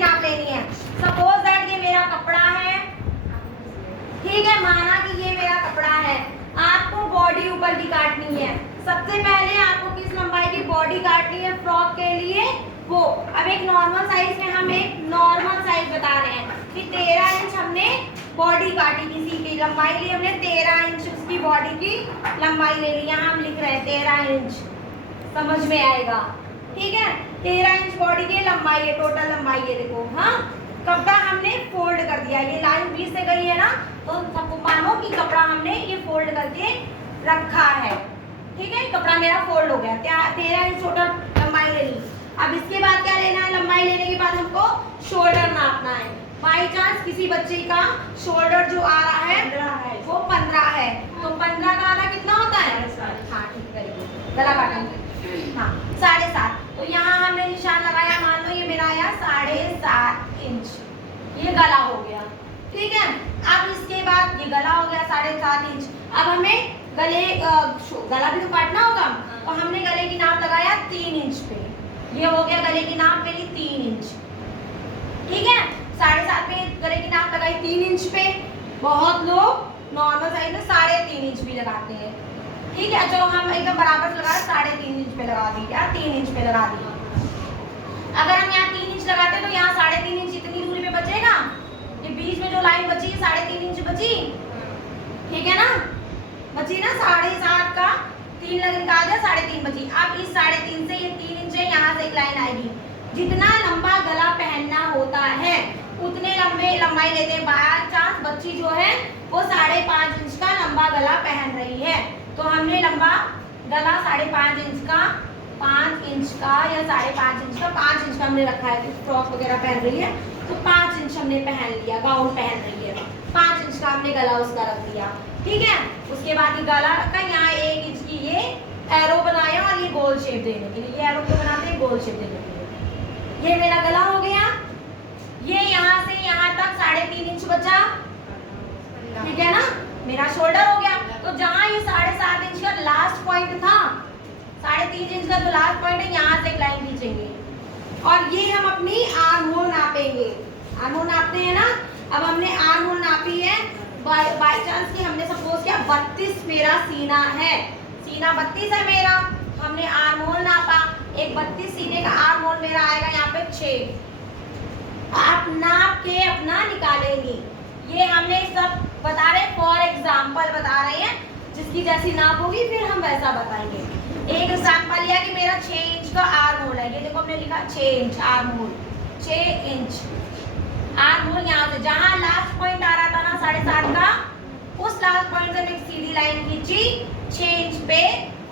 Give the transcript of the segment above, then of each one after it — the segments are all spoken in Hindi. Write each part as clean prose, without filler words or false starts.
नाप लेनी है। सपोज दैट ये मेरा कपड़ा है, ठीक है, माना कि ये मेरा कपड़ा है, आपको बॉडी ऊपर की काटनी है। सबसे पहले आपको किस लंबाई की बॉडी काटनी है फ्रॉक के लिए, वो। अब एक नॉर्मल साइज में हम एक नॉर्मल साइज बता रहे हैं कि 13 इंच हमने बॉडी काटी, किसी की लंबाई ली हमने 13 इंच, उसकी बॉडी की लंबाई ले ली। यहाँ हम लिख रहे हैं 13 इंच, समझ में आएगा, ठीक है। 13 इंच बॉडी की लंबाई है, टोटल लंबाई है, देखो। हाँ, कपड़ा हमने फोल्ड कर दिया, ये लाइन बीच से गई है ना, तो सबको मानो कि कपड़ा हमने ये फोल्ड करके रखा है, ठीक है। कपड़ा मेरा फोल्ड हो गया, 13 इंच टोटल लंबाई ले ली। अब इसके बाद क्या लेना है, लंबाई लेने के बाद हमको शोल्डर नापना है। बाई चांस किसी बच्चे का शोल्डर जो आ रहा है वो 15 है, तो 15 का आधा कितना होता है? हाँ, ठीक है, गला काटेंगे। हाँ, 7.5। तो यहाँ हमने निशान लगाया, मान लो ये मेरा आया 7.5 इंच, ये गला हो गया, ठीक है। अब इसके बाद ये गला हो गया 7.5 इंच। अब हमें गले गला भी तो काटना होगा, तो हमने गले की नाप लगाया 3 इंच पे। ये हो गया गले की नाप मेरी 3 इंच, ठीक है। 7.5 पे गले की नाप लगाई 3 इंच पे। बहुत लोग नॉर्मल साइज में 3.5 इंच भी लगाते हैं, ठीक है। चलो हम एकदम बराबर लगा 3.5 इंच पे लगा दी, या 3 इंच पे लगा दी। अगर हम यहाँ 3 इंच लगाते हैं तो यहाँ 3.5 इंच इतनी दूरी पे बचेगा, ये बीच में जो लाइन बची 3.5 इंच बची, ठीक है ना, बची ना 7.5 का 3 लग निकाल दिया, 3.5 बची। अब इस 3.5 से ये 3 इंच है, यहाँ से एक लाइन आएगी। जितना लंबा गला पहनना होता है उतने लंबे लंबाई लेते हैं। बाय चांस बच्ची जो है वो 5.5 इंच का लंबा गला पहन रही है, तो हमने लंबा गला 5.5 इंच का, 5 इंच का या 5.5 इंच का, 5 इंच का हमने रखा है। फ्रॉक वगैरह पहन रही है तो 5 इंच हमने पहन लिया, गाउन पहन रही है 5 इंच का हमने गला उसका रख दिया, ठीक है। उसके बाद ये गला रखा, यहाँ 1 इंच की ये एरो बनाया, और ये गोल शेप देने के लिए, ये एरो क्यों बनाते हैं? गोल शेप देने के लिए। ये मेरा गला हो गया, ये यहाँ से यहाँ तक 3.5 इंच बचा, ठीक है ना, मेरा शोल्डर हो गया। तो जहाँ ये 7.5 इंच का लास्ट पॉइंट था, 3.5 इंच का जो लास्ट पॉइंट है, यहाँ से एक लाइन खींचेंगे, और ये हम अपनी आर्म होल नापेंगे। आर्म होल नापते हैं ना, अब हमने आर्म होल नापी है। बाई चांस की हमने सपोज किया 32 मेरा सीना है, सीना 32 है मेरा, हमने आर्म होल नापा, एक 32 सीने का आर्म होल मेरा आएगा यहाँ पे 6। आप नाप के अपना निकालेंगी। ये हमने सब बता रहे, फॉर एग्जाम्पल बता रहे हैं, जिसकी जैसी नाप होगी फिर हम वैसा बताएंगे। एक एग्जाम्पल लिया कि मेरा 6 इंच का आर्म होल है, ये देखो हमने लिखा 6 inch arm hole, 6 inch arm hole. यहाँ से जहाँ लास्ट पॉइंट आ रहा था ना 7.5 का, उस लास्ट पॉइंट से एक सीधी लाइन खींची 6 इंच पे,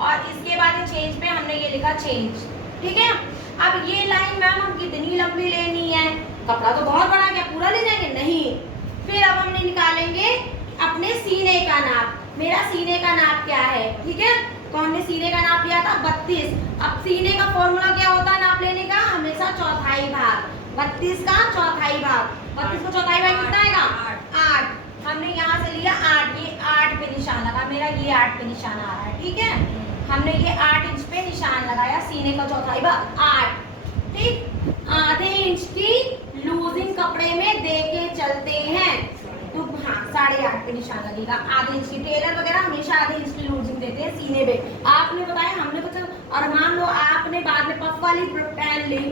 और इसके बाद 6 इंच पे हमने ये लिखा 6 इंच, ठीक है। अब ये लाइन मैम हम कितनी लंबी लेनी है? कपड़ा तो बहुत बड़ा, क्या पूरा ले जाएंगे? नहीं। फिर अब हमने निकालेंगे अपने सीने का नाप। मेरा सीने का नाप क्या है, ठीक है, तो हमने सीने का नाप लिया था 32। अब सीने का फॉर्मूला क्या होता है नाप लेने का? हमेशा चौथाई भाग, 32 का चौथाई भाग, 32 का चौथाई भाग कितना आएगा? 8। हमने यहाँ से लिया 8, ये 8 पे निशान लगा, मेरा ये 8 पे निशान आ रहा है, ठीक है। हमने ये 8 इंच पे निशान लगाया, सीने का चौथाई भाग 8, ठीक। आधे इंच की लूजिंग कपड़े में दे के चलते हैं तो हाँ 8.5 पे निशान लगेगा। आधे इंच की, टेलर वगैरह हमेशा आधे इंच की लूजिंग देते हैं सीने पे। आपने बताया, हमने तो चल, और मान लो आपने बाद में पफ वाली पहन ली,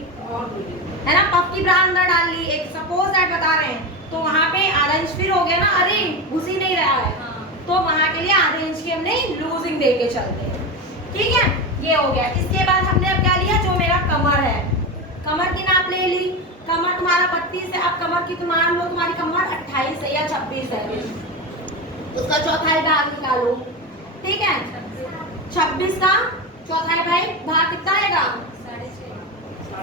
है ना, पफ की ब्रा अंदर डाल ली, एक सपोज दैट बता रहे हैं, तो वहाँ पे आधा इंच फिर हो गया ना, अरे घुस ही नहीं रहा है, तो वहाँ के लिए आधे इंच की हमने लूजिंग दे के चलते हैं, ठीक है। ये हो गया। इसके बाद हमने अब क्या लिया, जो मेरा कमर है, कमर की नाप ले ली। कमर तुम्हारा 32 है, अब कमर की मान लो तुम्हारी कमर 28 है या 26 है, उसका चौथाई भाग निकालो, ठीक है। 26 का चौथाई भाग कितना आएगा?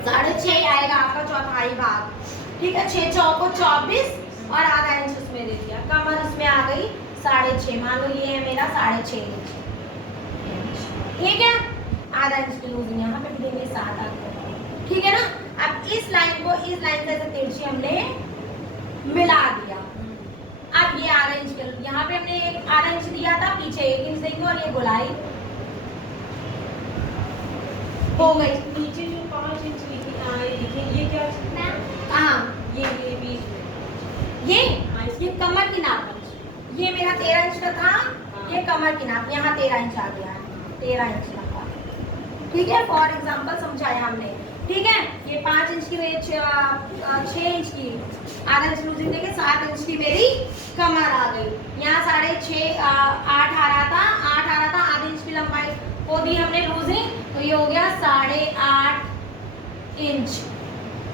6.5 आएगा आपका चौथाई भाग, ठीक है। 6 चौको 24 और आधा इंच उसमें दे दिया, कमर उसमें आ गई 6.5। मान लो ये है मेरा 6.5 इंच, ठीक है। आधा इंच की लूजिंग यहाँ पे भी देंगे 7, ठीक है ना। अब इस लाइन को इस लाइन से तिरछी हमने मिला दिया। अब ये आधा इंच के, यहाँ पे हमने एक आधा इंच दिया था, पीछे 1 इंच देंगे, और ये गोलाई हो गई। नीचे जो 5 इंच लिखी ये क्या? कहाँ? ये कमर की नाप, ये मेरा 13 इंच का था, ये कमर की नाप, यहाँ 13 इंच आ गया है, 13 इंच का। ठीक है, फॉर एग्जाम्पल समझाया हमने। ठीक है, ये 5 इंच की, 6 इंच की, आधा इंच लूजिंग देके 7 इंच की मेरी कमर आ गई। यहाँ 6.5 8 आ रहा था, 8 आ रहा था, आधे इंच की लंबाई को दी हमने लूजिंग, तो ये हो गया 8.5 इंच,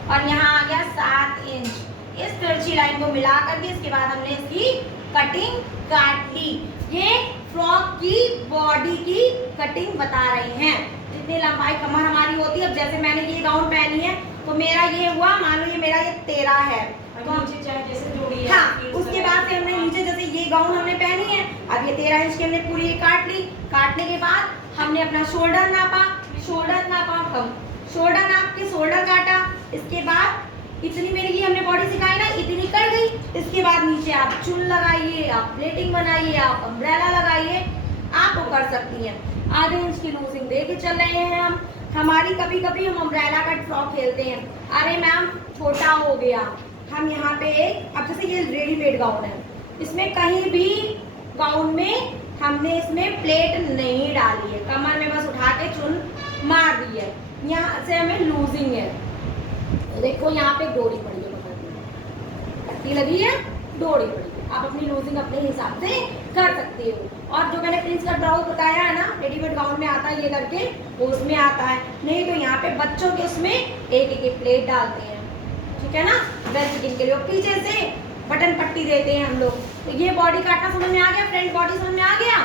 और यहाँ आ गया 7 इंच। इस तिरछी लाइन को मिला करके इसके बाद हमने इसकी कटिंग काट ली। ये फ्रॉक की बॉडी की कटिंग बता रहे हैं, जितनी लंबाई कमर हमारी होती है। अब जैसे मैंने ये गाउन पहनी है तो मेरा ये हुआ, मान लो ये मेरा ये 13 है, तो नीचे चाहे जैसे जोड़ी है, हाँ, उसके बाद से हमने नीचे जैसे ये गाउन हमने पहनी है, अब ये 13 इंच की हमने पूरी ये काट ली। काटने के बाद हमने अपना शोल्डर नापा, हम शोल्डर नाप के शोल्डर काटा। इसके बाद इतनी मेरी ये हमने बॉडी सिखाई ना, इतनी कट गई। इसके बाद नीचे आप चुन लगाइए, आप प्लेटिंग बनाइए, आप अम्ब्रेला लगाइए, आप वो कर सकती हैं। आधे इंच की लूजिंग दे के चल रहे हैं हम। हमारी कभी कभी हम अम्ब्रेला कट फ्रॉक खेलते हैं, अरे मैम छोटा हो गया, हम यहाँ पे अब जैसे ये रेडीमेड गाउन है, इसमें कहीं भी गाउन में हमने इसमें प्लेट नहीं डाली है, कमर में बस उठा के चुन मार दी है। यहाँ से हमें लूजिंग है, देखो यहाँ पे डोरी पड़ी है, पट्टी लगी है, डोरी पड़ी है, आप अपनी लूजिंग अपने हिसाब से कर सकते हो। और जो मैंने प्रिंस का ब्लाउज बताया है ना, रेडीमेड गाउन में आता है ये करके, वो उसमें आता है। नहीं तो यहाँ पे बच्चों के उसमें एक एक प्लेट डालते हैं, ठीक है ना, वेल फिटिंग के लिए। पीछे से बटन पट्टी देते हैं हम लोग। तो ये बॉडी काटना समझ में आ गया, फ्रंट बॉडी समझ में आ गया।